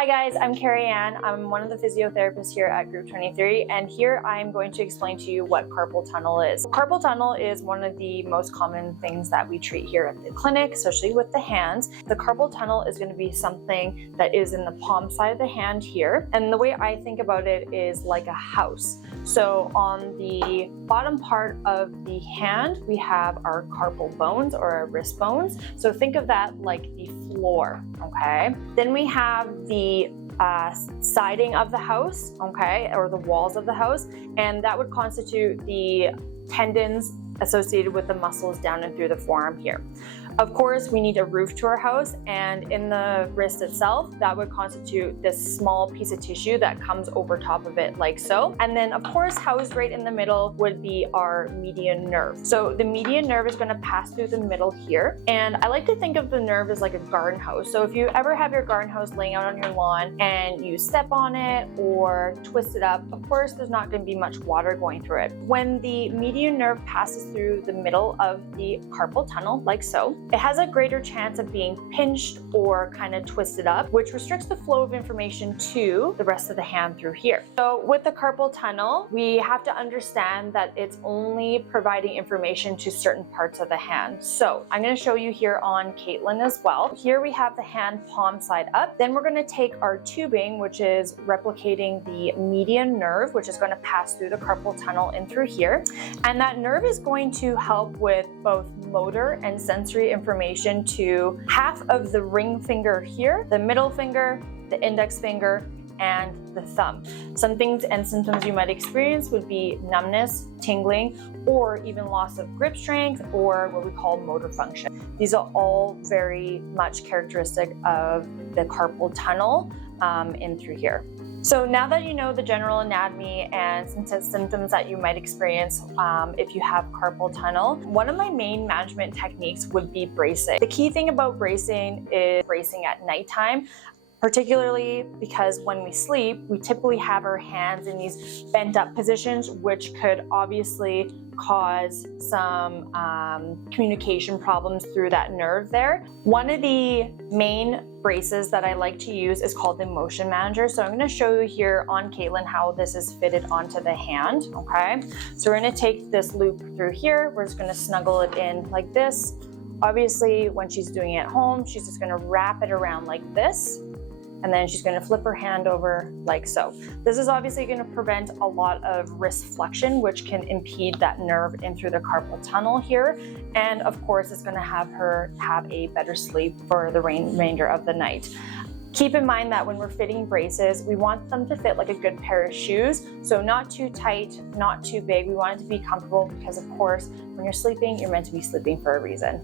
Hi guys, I'm Carrie Ann. I'm one of the physiotherapists here at Group23, and here I'm going to explain to you what carpal tunnel is. Carpal tunnel is one of the most common things that we treat here at the clinic, especially with the hands. The carpal tunnel is going to be something that is in the palm side of the hand here, and the way I think about it is like a house. So on the bottom part of the hand, we have our carpal bones or our wrist bones. So think of that like the floor, okay? Then we have the siding of the house, okay, or the walls of the house, and that would constitute the tendons associated with the muscles down and through the forearm here. Of course, we need a roof to our house, and in the wrist itself, that would constitute this small piece of tissue that comes over top of it like so. And then of course, housed right in the middle would be our median nerve. So the median nerve is going to pass through the middle here. And I like to think of the nerve as like a garden hose. So if you ever have your garden hose laying out on your lawn and you step on it or twist it up, of course, there's not going to be much water going through it. When the median nerve passes through the middle of the carpal tunnel like so, it has a greater chance of being pinched or kind of twisted up, which restricts the flow of information to the rest of the hand through here. So with the carpal tunnel, we have to understand that it's only providing information to certain parts of the hand. So I'm going to show you here on Caitlin as well. Here we have the hand palm side up. Then we're going to take our tubing, which is replicating the median nerve, which is going to pass through the carpal tunnel in through here. And that nerve is going to help with both motor and sensory information to half of the ring finger here, the middle finger, the index finger, and the thumb. Some things and symptoms you might experience would be numbness, tingling, or even loss of grip strength, or what we call motor function. These are all very much characteristic of the carpal tunnel in through here. So now that you know the general anatomy and some symptoms that you might experience if you have carpal tunnel, one of my main management techniques would be bracing. The key thing about bracing is bracing at nighttime, particularly because when we sleep, we typically have our hands in these bent up positions, which could obviously cause some communication problems through that nerve there. One of the main braces that I like to use is called the motion manager. So I'm going to show you here on Caitlin how this is fitted onto the hand, okay? So we're going to take this loop through here. We're just going to snuggle it in like this. Obviously, when she's doing it at home, she's just going to wrap it around like this. And then she's going to flip her hand over like so. This is obviously going to prevent a lot of wrist flexion, which can impede that nerve in through the carpal tunnel here. And of course, it's going to have her have a better sleep for the remainder of the night. Keep in mind that when we're fitting braces, we want them to fit like a good pair of shoes. So not too tight, not too big. We want it to be comfortable because of course, when you're sleeping, you're meant to be sleeping for a reason.